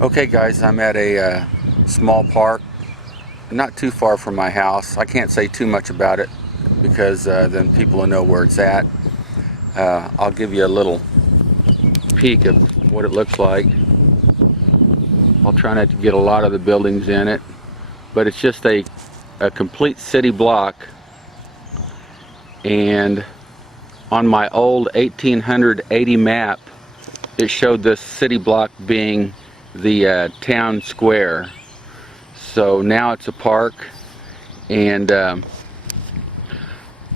Okay guys, I'm at a small park not too far from my house. I can't say too much about it because then people will know where it's at. I'll give you a little peek of what it looks like. I'll try not to get a lot of the buildings in it, but it's just a complete city block, and on my old 1880 map it showed this city block being the town square. So now it's a park, and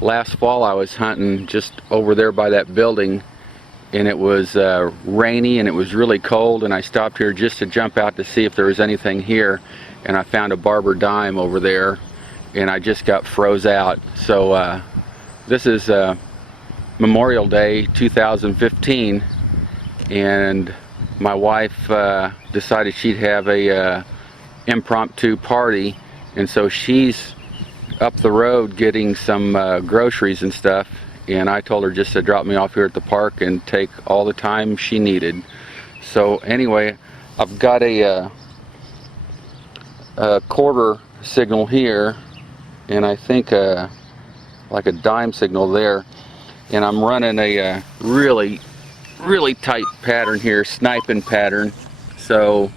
last fall I was hunting just over there by that building, and it was rainy and it was really cold, and I stopped here just to jump out to see if there was anything here, and I found a barber dime over there, and I just got froze out. So this is Memorial Day 2015, and my wife decided she'd have a impromptu party, and so she's up the road getting some groceries and stuff, and I told her just to drop me off here at the park and take all the time she needed. So anyway, I've got a quarter signal here, and I think like a dime signal there, and I'm running a really tight pattern here, sniping pattern. So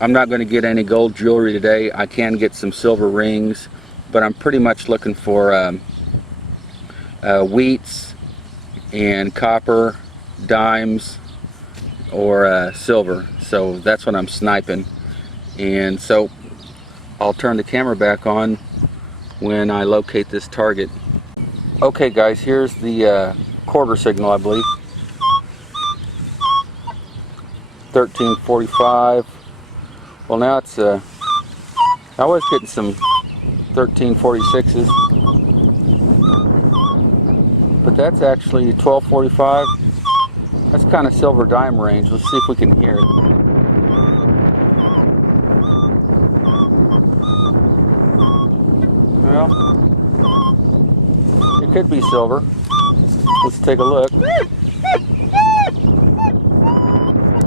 I'm not going to get any gold jewelry today. I can get some silver rings, but I'm pretty much looking for wheats and copper, dimes, or silver. So that's what I'm sniping. And so I'll turn the camera back on when I locate this target. Okay guys, here's the quarter signal, I believe. 1345. Well, now it's I was getting some 1346s, but that's actually 1245. That's kind of silver dime range. Let's see if we can hear it. Well, it could be silver. Let's take a look.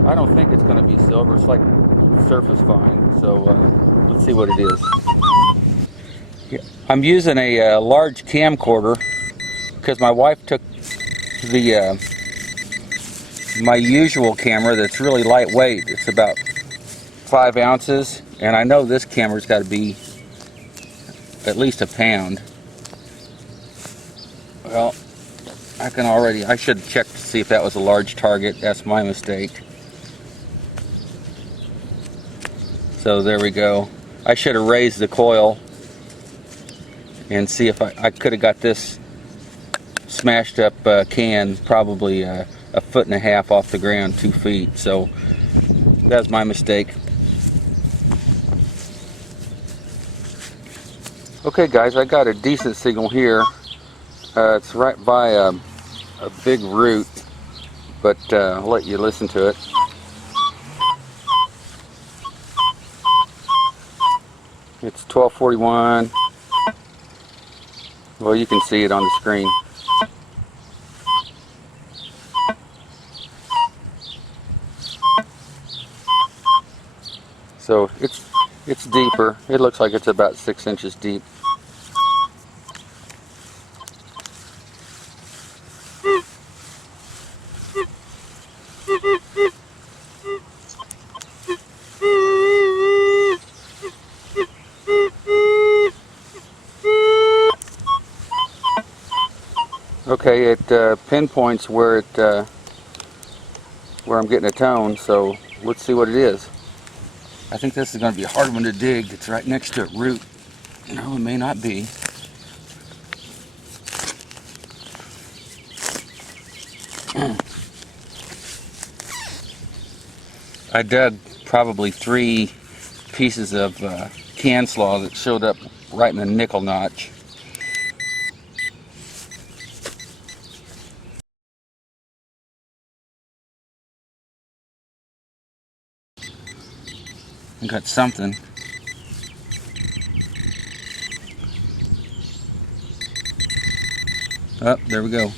I don't think it's going to be silver. It's like surface fine. So let's see what it is. I'm using a large camcorder because my wife took the my usual camera that's really lightweight. It's about 5 ounces, and I know this camera's got to be at least a pound. Well, I should check to see if that was a large target. That's my mistake. So there we go. I should have raised the coil and see if I could have got this smashed up can probably a 1.5 feet off the ground, 2 feet. So that's my mistake. Okay guys, I got a decent signal here. It's right by a big root, but I'll let you listen to it. It's 1241. Well, you can see it on the screen. So it's deeper. It looks like it's about 6 inches deep. Okay, it pinpoints where I'm getting a tone, so let's see what it is. I think this is going to be a hard one to dig. It's right next to a root. No, it may not be. I dug probably 3 pieces of can slaw that showed up right in the nickel notch. I got something. Oh, there we go.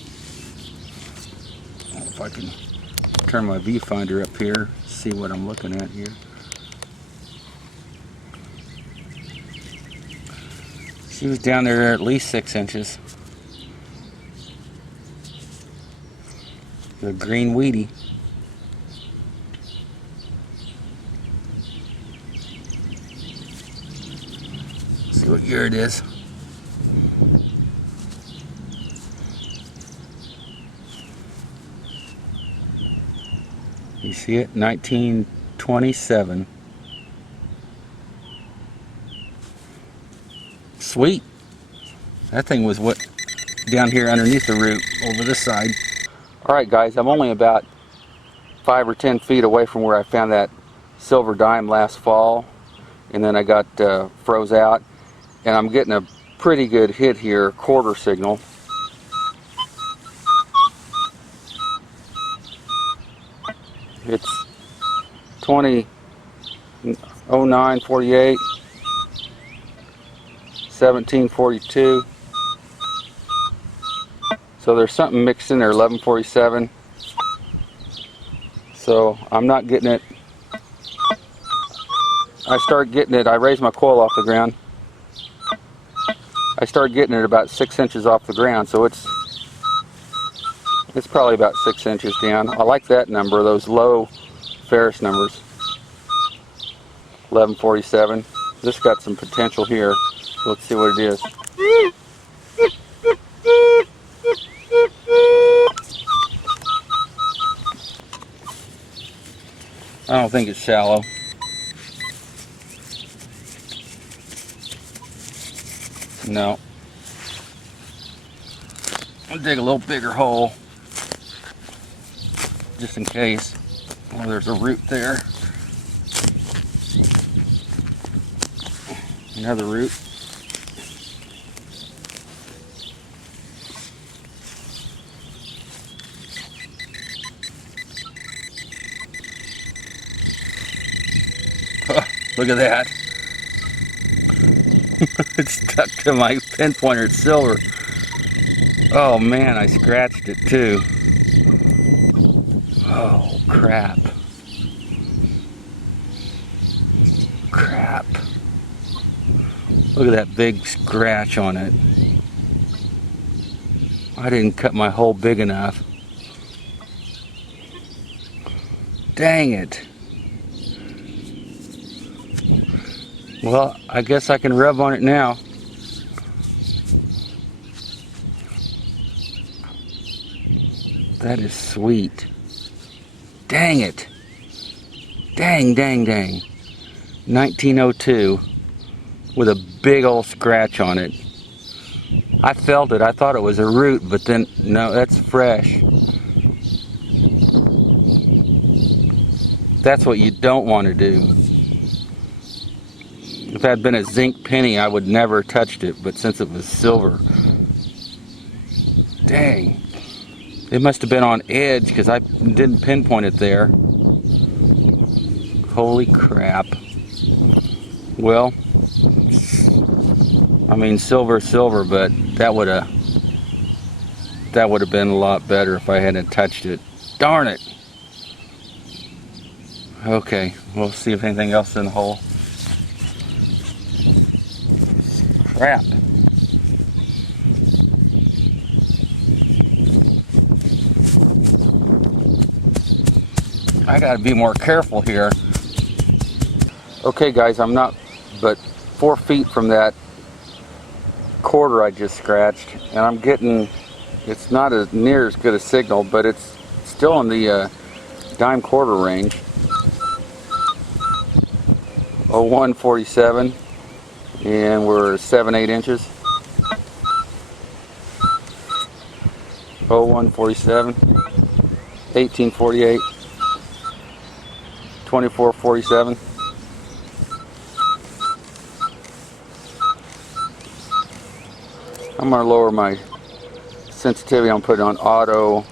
If I can turn my viewfinder up here, see what I'm looking at here. She was down there at least 6 inches. The green weedy. See what year it is. You see it? 1927. Sweet. That thing was what down here underneath the root over this side. Alright guys, I'm only about 5 or 10 feet away from where I found that silver dime last fall, and then I got froze out, and I'm getting a pretty good hit here, quarter signal. It's 20:09:48, 17:42. So there's something mixed in there, 11:47. So I'm not getting it. I start getting it, I raise my coil off the ground. I start getting it about 6 inches off the ground, so it's probably about 6 inches down. I like that number, those low Ferris numbers. 11:47. This got some potential here. So let's see what it is. I don't think it's shallow. No. I'll dig a little bigger hole just in case. Oh, there's a root there. Another root. Look at that. It's stuck to my pinpointer. It's silver. Oh man, I scratched it too. Oh crap. Crap. Look at that big scratch on it. I didn't cut my hole big enough. Dang it. Well, I guess I can rub on it now. That is sweet. Dang it. Dang, dang, dang. 1902 with a big old scratch on it. I felt it. I thought it was a root, but then, no, that's fresh. That's what you don't want to do. If it had been a zinc penny, I would never have touched it, but since it was silver, dang. It must have been on edge because I didn't pinpoint it there. Holy crap. Well, I mean, silver, but that would have been a lot better if I hadn't touched it. Darn it. Okay, we'll see if anything else is in the hole. Crap. I gotta be more careful here. Okay guys, I'm not but 4 feet from that quarter I just scratched, and I'm getting, it's not as near as good a signal, but it's still in the dime quarter range. 01:47, and we're 7/8 inches. 01:47, 18:48, 24:47. I'm going to lower my sensitivity. I'm putting on auto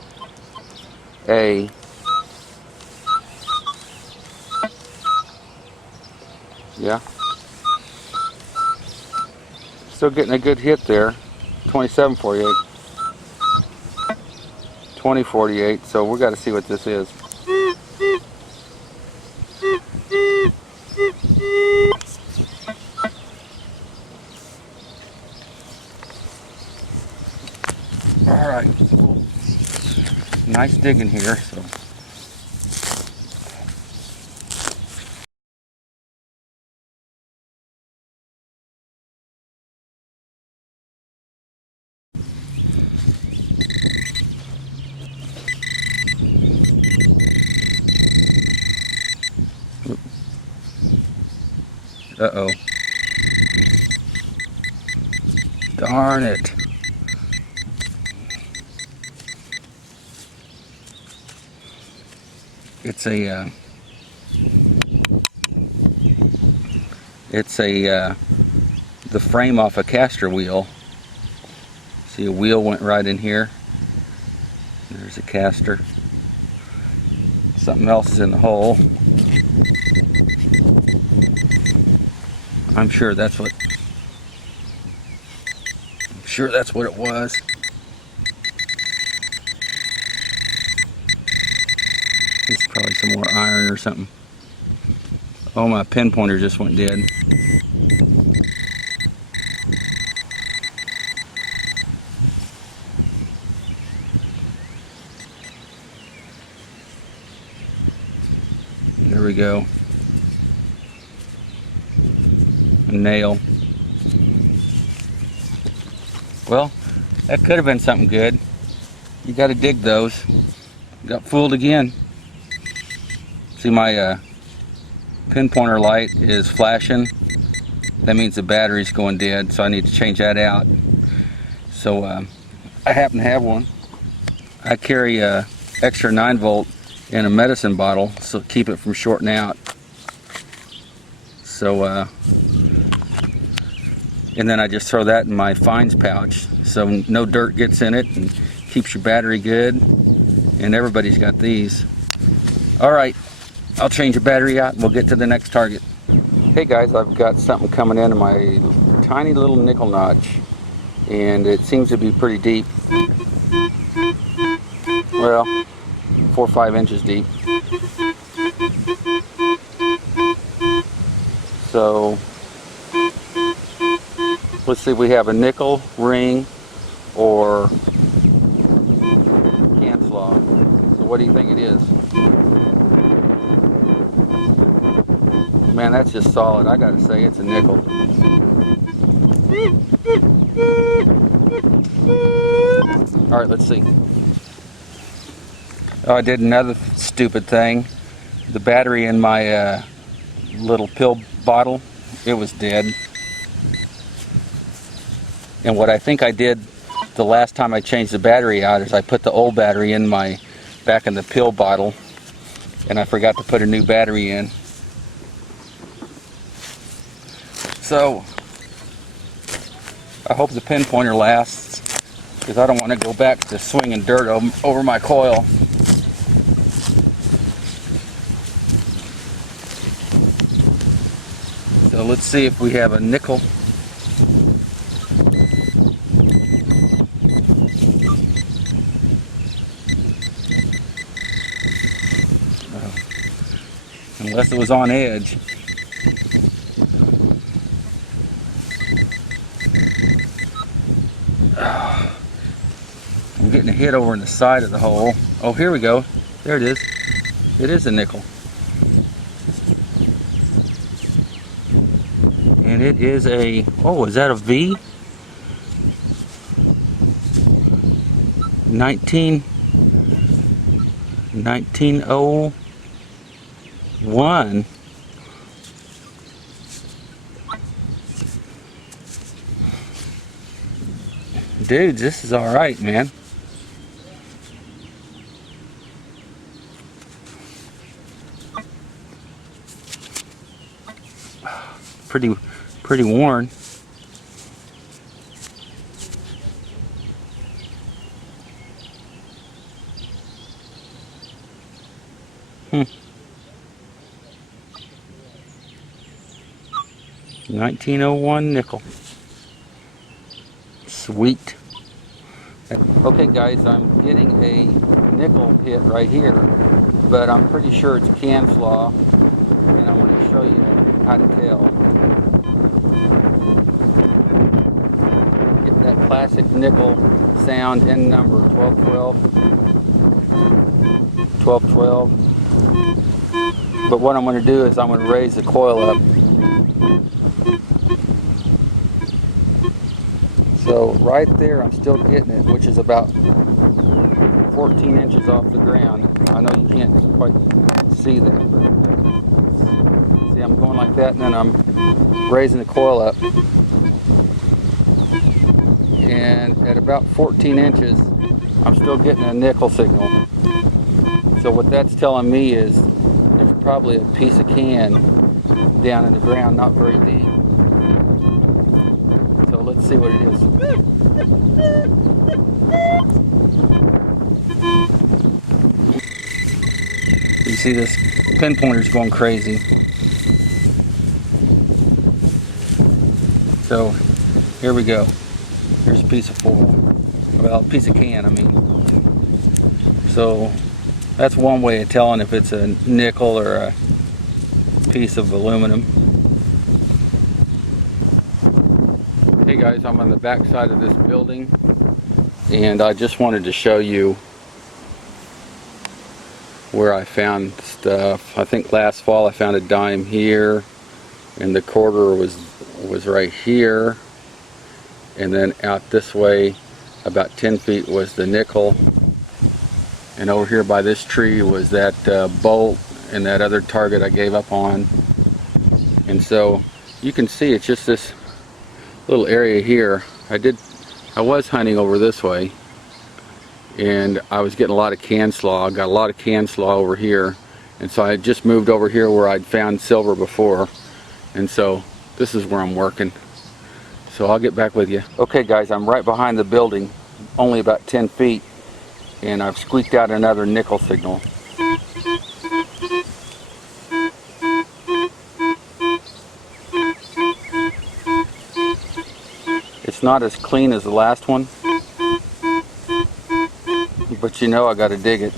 A. Yeah. Still getting a good hit there. 27:48. 20:48. So we got to see what this is. nice digging here. So. Uh-oh. Darn it. It's the frame off a caster wheel. See, a wheel went right in here. There's a caster. Something else is in the hole. I'm sure that's what it was. It's probably some more iron or something. Oh, my pin pointer just went dead. There we go. A nail. Well, that could have been something good. You got to dig those. Got fooled again. See, my pin pointer light is flashing. That means the battery's going dead, so I need to change that out. So I happen to have one. I carry a extra 9-volt in a medicine bottle, so keep it from shorting out. So and then I just throw that in my fines pouch, so no dirt gets in it and keeps your battery good. And everybody's got these. All right, I'll change the battery out and we'll get to the next target. Hey guys, I've got something coming into my tiny little nickel notch, and it seems to be pretty deep. Well, 4 or 5 inches deep. So let's see, we have a nickel, ring, or can slaw. So what do you think it is? Man, that's just solid. I gotta say, it's a nickel. All right, let's see. Oh, I did another stupid thing. The battery in my little pill bottle, it was dead. And what I think I did the last time I changed the battery out is I put the old battery in back in the pill bottle, and I forgot to put a new battery in. So I hope the pin pointer lasts, because I don't want to go back to swinging dirt over my coil. So let's see if we have a nickel. Unless it was on edge. I'm getting a hit over in the side of the hole. Oh, here we go. There it is. It is a nickel. And it is a, oh, is that a V? 1901. Dudes, this is all right, man. Pretty worn. Hmm. 1901 nickel. Sweet. Okay guys, I'm getting a nickel hit right here, but I'm pretty sure it's can slaw, and I want to show you how to tell. Get that classic nickel sound, end number 1212. 12. But what I'm going to do is I'm going to raise the coil up. So right there I'm still getting it, which is about 14 inches off the ground. I know you can't quite see that, but see, I'm going like that, and then I'm raising the coil up. And at about 14 inches, I'm still getting a nickel signal. So what that's telling me is there's probably a piece of can down in the ground, not very deep. So let's see what it is. You see this pinpointer's going crazy. So here we go. Here's a piece of foil. Well, a piece of can, I mean. So that's one way of telling if it's a nickel or a piece of aluminum. Hey guys, I'm on the back side of this building, and I just wanted to show you where I found stuff. I think last fall I found a dime here, and the quarter was right here, and then out this way about 10 feet was the nickel, and over here by this tree was that bolt and that other target I gave up on. And so you can see it's just this little area here. I was hunting over this way, and I was getting a lot of can slaw. I got a lot of can slaw over here, and so I just moved over here where I'd found silver before, and so this is where I'm working. So I'll get back with you. Okay guys, I'm right behind the building, only about 10 feet, and I've squeaked out another nickel signal. It's not as clean as the last one, but you know I gotta dig it.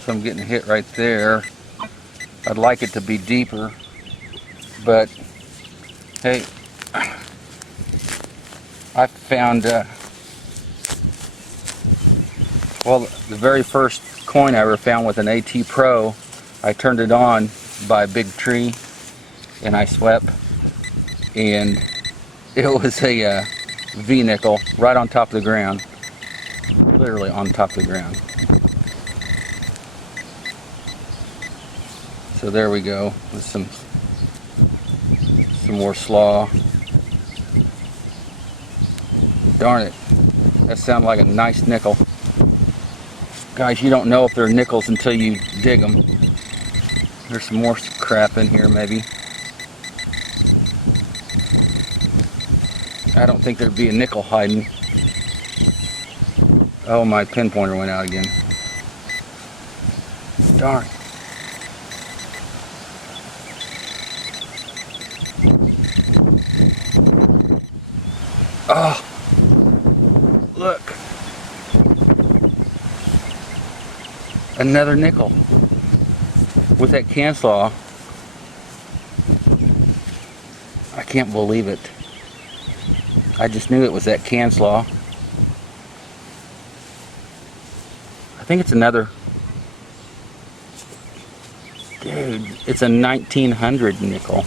So I'm getting hit right there. I'd like it to be deeper, but hey, I found, well, the very first coin I ever found with an AT Pro, I turned it on by a big tree and I swept, and it was a V nickel right on top of the ground, literally on top of the ground. So there we go, with some more slaw. Darn it, that sounded like a nice nickel. Guys, you don't know if they're nickels until you dig them. There's some more crap in here maybe. I don't think there'd be a nickel hiding. Oh, my pinpointer went out again. Darn. Oh, look. Another nickel with that can slaw. I can't believe it. I just knew it was that can slaw. I think it's another. Dude, it's a 1900 nickel.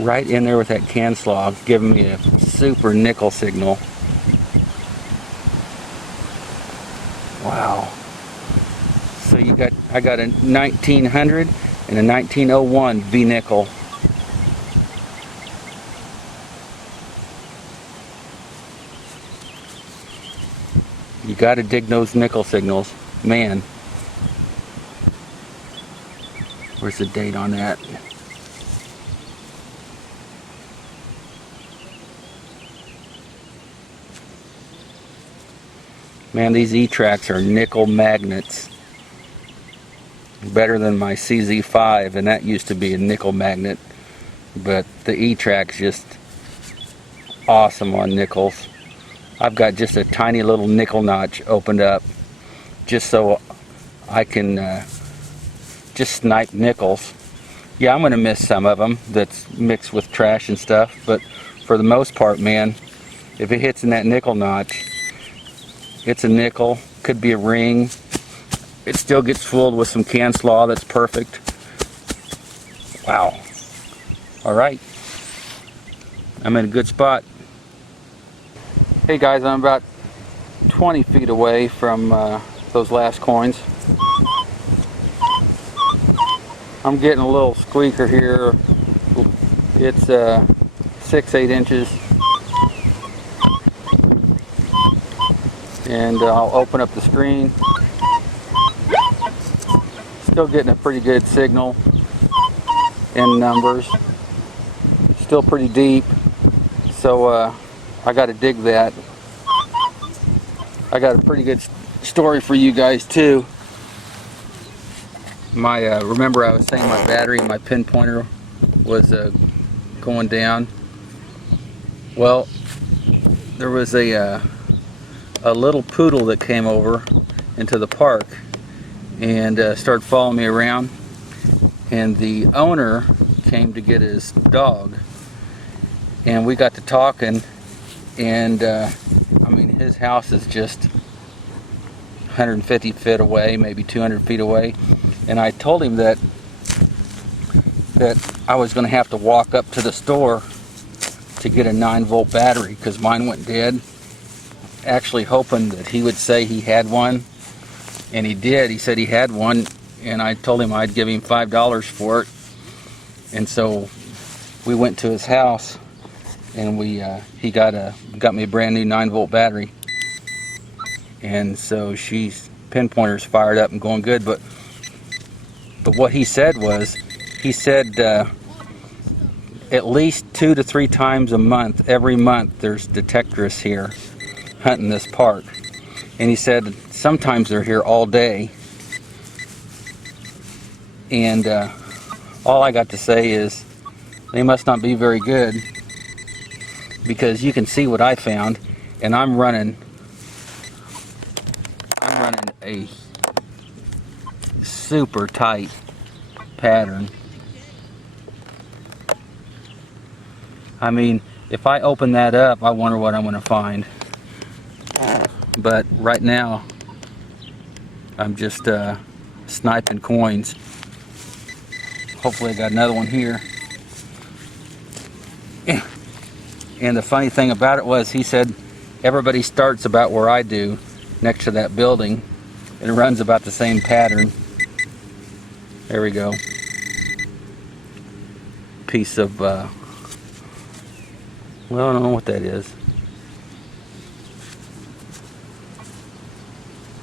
Right in there with that can slaw, giving me a super nickel signal. Wow. So I got a 1900 and a 1901 V nickel. You got to dig those nickel signals, man. Where's the date on that? Man, these E-tracks are nickel magnets. Better than my CZ5, and that used to be a nickel magnet. But the E-track's just awesome on nickels. I've got just a tiny little nickel notch opened up just so I can just snipe nickels. Yeah, I'm going to miss some of them that's mixed with trash and stuff, but for the most part, man, if it hits in that nickel notch, it's a nickel, could be a ring. It still gets fooled with some can slaw that's perfect. Wow. Alright. I'm in a good spot. Hey guys, I'm about 20 feet away from those last coins. I'm getting a little squeaker here. It's 6-8 inches. And I'll open up the screen. Still getting a pretty good signal in numbers. Still pretty deep. So I got to dig that. I got a pretty good story for you guys too. My remember I was saying my battery and my pinpointer was going down. Well, there was a little poodle that came over into the park and started following me around, and the owner came to get his dog, and we got to talking, and I mean, his house is just 150 feet away, maybe 200 feet away, and I told him that I was going to have to walk up to the store to get a 9-volt battery because mine went dead, actually hoping that he would say he had one, and he did. He said he had one, and I told him I'd give him $5 for it, and so we went to his house, and he got me a brand new 9-volt battery. And so she's pinpointer's fired up and going good, but what he said was, he said at least 2 to 3 times a month, every month, there's detectorists here hunting this park, and he said sometimes they're here all day. And all I got to say is they must not be very good, because you can see what I found, and I'm running a super tight pattern. I mean, if I open that up, I wonder what I'm going to find. But right now, I'm just sniping coins. Hopefully I got another one here. And the funny thing about it was, he said everybody starts about where I do, next to that building, and it runs about the same pattern. There we go. Piece of well, I don't know what that is.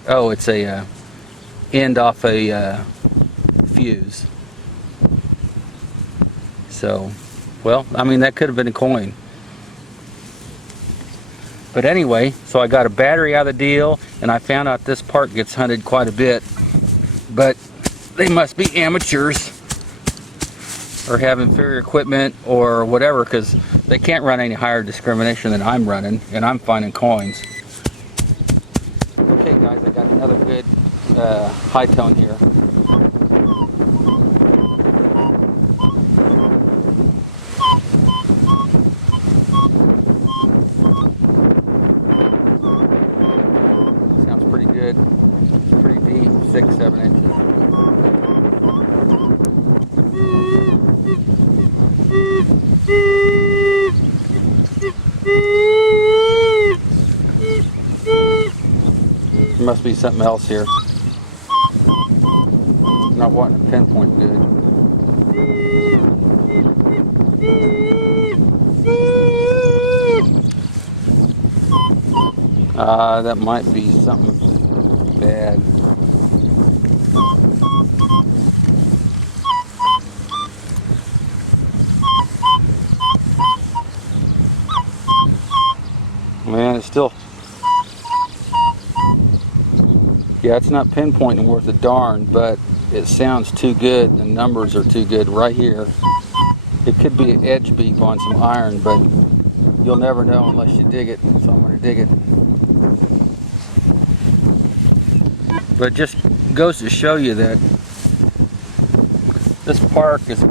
Oh, it's a end off a fuse. So, well, I mean, that could have been a coin. But anyway, so I got a battery out of the deal, and I found out this park gets hunted quite a bit. But they must be amateurs or have inferior equipment or whatever, because they can't run any higher discrimination than I'm running, and I'm finding coins. Okay guys, I got another good high tone here. Sounds pretty good, pretty deep, 6-7 inches. There must be something else here. Not wanting to pinpoint good. That might be something bad. Man, it's still... Yeah, it's not pinpointing worth a darn, but it sounds too good. The numbers are too good right here. It could be an edge beep on some iron, but you'll never know unless you dig it. So I'm going to dig it. But it just goes to show you that This park has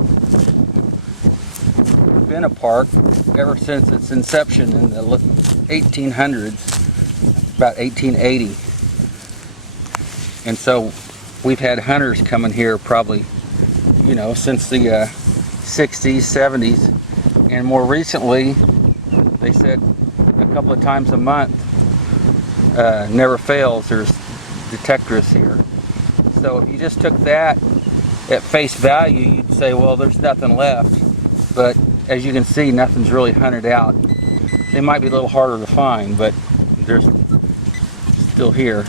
been a park ever since its inception in the 1800s, about 1880. And so we've had hunters coming here probably, you know, since the 60s, 70s, and more recently, they said a couple of times a month, never fails, there's detectorists here. So if you just took that at face value, you'd say, well, there's nothing left. But as you can see, nothing's really hunted out. They might be a little harder to find, but they're still here.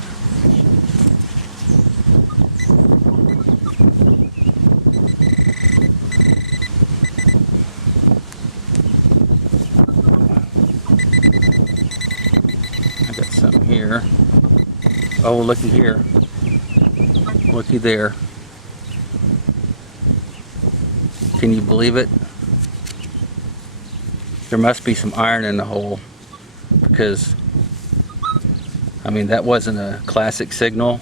I got something here. Oh, looky here. Looky there. Can you believe it? There must be some iron in the hole, because I mean, that wasn't a classic signal,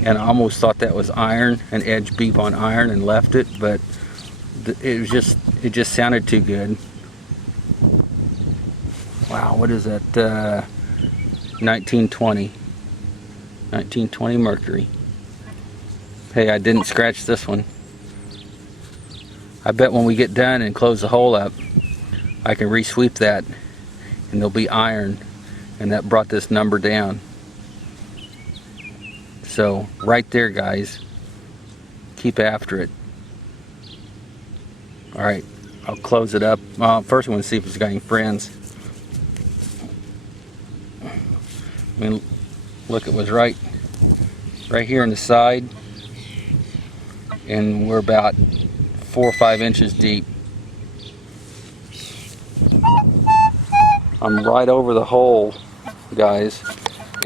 and I almost thought that was iron, an edge beep on iron, and left it, but it just sounded too good. Wow, what is that? 1920 mercury. Hey, I didn't scratch this one. I bet when we get done and close the hole up, I can re-sweep that and there'll be iron, and that brought this number down. So right there, guys, keep after it. Alright, I'll close it up. First I want to see if it's got any friends. I mean, look, it was right here on the side, and we're about 4 or 5 inches deep. I'm right over the hole, guys,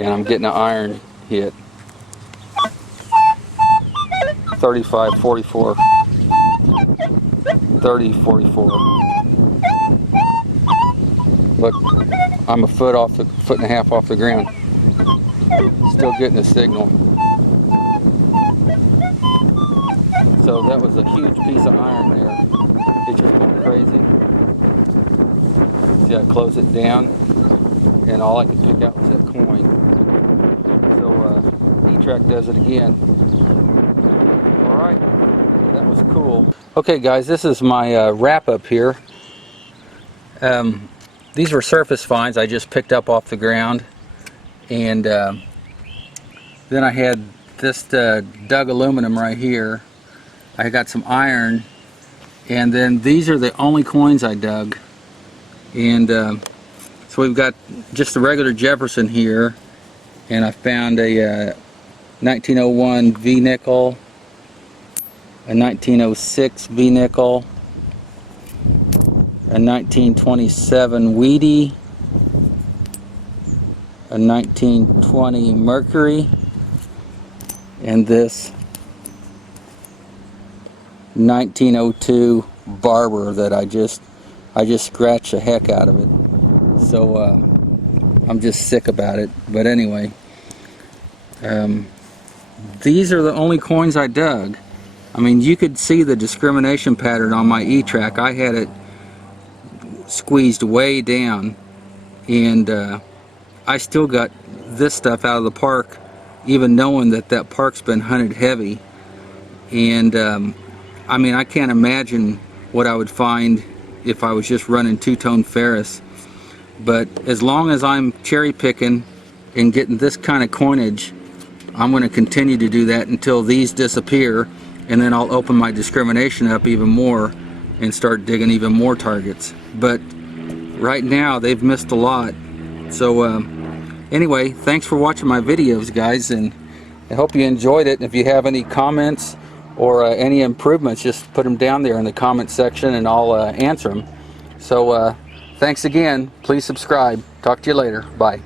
and I'm getting an iron hit. 35, 44, 30, 44. Look, I'm a foot and a half off the ground. Still getting a signal. So that was a huge piece of iron there. It just went crazy. See, I closed it down, and all I could pick out was that coin. So E-Track does it again. All right, that was cool. Okay, guys, this is my wrap up here. These were surface finds I just picked up off the ground, and then I had this dug aluminum right here. I got some iron, and then these are the only coins I dug. And so we've got just a regular Jefferson here, and I found a 1901 V nickel, a 1906 V nickel, a 1927 Wheatie, a 1920 Mercury, and this 1902 Barber that I just scratched the heck out of it. So I'm just sick about it. But anyway, these are the only coins I dug. I mean, you could see the discrimination pattern on my E-Track. I had it squeezed way down, and I still got this stuff out of the park, even knowing that that park's been hunted heavy. And I mean, I can't imagine what I would find if I was just running two-tone ferrous. But as long as I'm cherry picking and getting this kind of coinage, I'm going to continue to do that until these disappear, and then I'll open my discrimination up even more and start digging even more targets. But right now they've missed a lot. So anyway, thanks for watching my videos, guys, and I hope you enjoyed it. If you have any comments or any improvements, just put them down there in the comment section and I'll answer them. So thanks again. Please subscribe. Talk to you later. Bye.